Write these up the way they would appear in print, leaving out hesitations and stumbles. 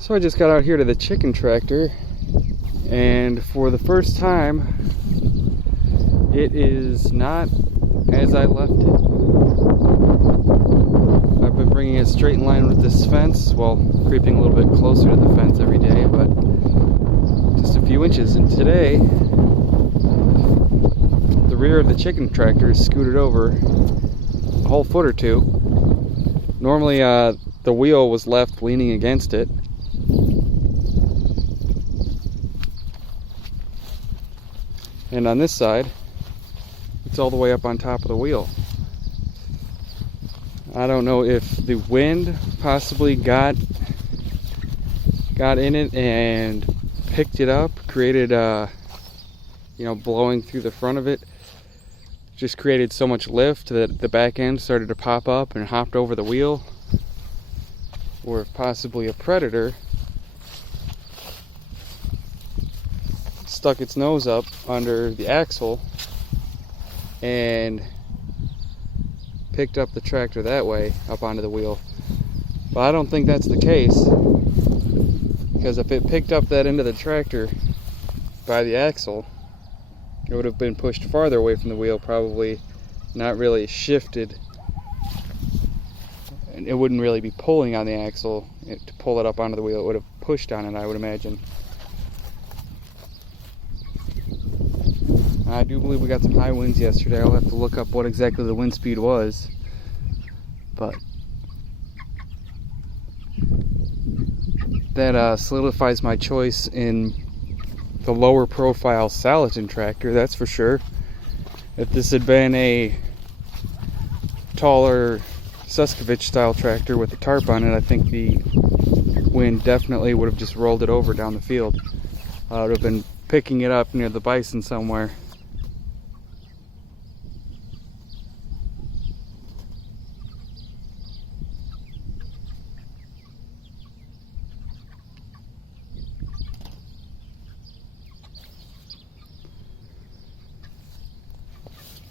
So I just got out here to the chicken tractor, and for the first time, it is not as I left it. I've been bringing it straight in line with this fence, well, creeping a little bit closer to the fence every day, but just a few inches. And today, the rear of the chicken tractor is scooted over a whole foot or two. Normally, the wheel was left leaning against it. And on this side, it's all the way up on top of the wheel. I don't know if the wind possibly got in it and picked it up, created blowing through the front of it, just created so much lift that the back end started to pop up and hopped over the wheel, or if possibly a predator stuck its nose up under the axle and picked up the tractor that way up onto the wheel. But I don't think that's the case, because if it picked up that end of the tractor by the axle, it would have been pushed farther away from the wheel, probably not really shifted, and it wouldn't really be pulling on the axle to pull it up onto the wheel. It would have pushed on it, I would imagine. I do believe we got some high winds yesterday. I'll have to look up what exactly the wind speed was, but that solidifies my choice in the lower profile Salatin tractor, that's for sure. If this had been a taller Suscovich style tractor with a tarp on it, I think the wind definitely would have just rolled it over down the field. I would have been picking it up near the bison somewhere.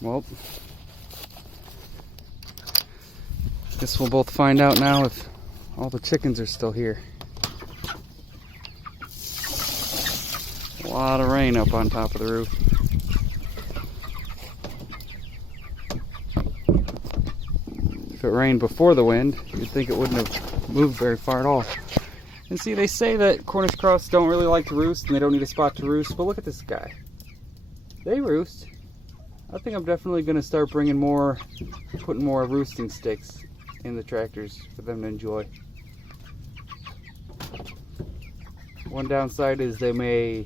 Well, guess we'll both find out now if all the chickens are still here. A lot of rain up on top of the roof. If it rained before the wind, you'd think it wouldn't have moved very far at all. And see, they say that Cornish crows don't really like to roost and they don't need a spot to roost, but look at this guy. They roost. I think I'm definitely going to start putting more roosting sticks in the tractors for them to enjoy. One downside is they may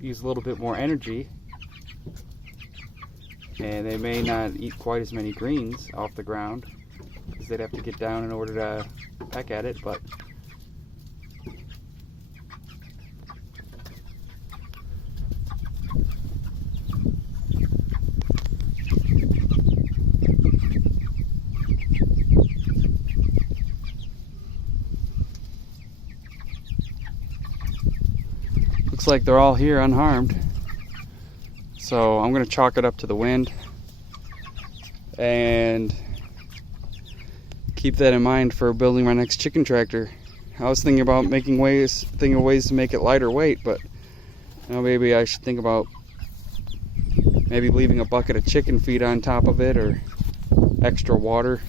use a little bit more energy, and they may not eat quite as many greens off the ground, because they'd have to get down in order to peck at it, but looks like they're all here unharmed. So I'm going to chalk it up to the wind and keep that in mind for building my next chicken tractor. I was thinking about ways to make it lighter weight, but maybe I should think about maybe leaving a bucket of chicken feed on top of it, or extra water.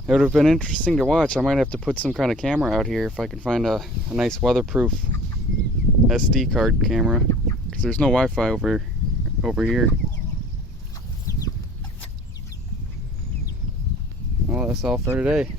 It would have been interesting to watch. I might have to put some kind of camera out here if I can find a nice weatherproof SD card camera, because there's no Wi-Fi over here. Well, that's all for today.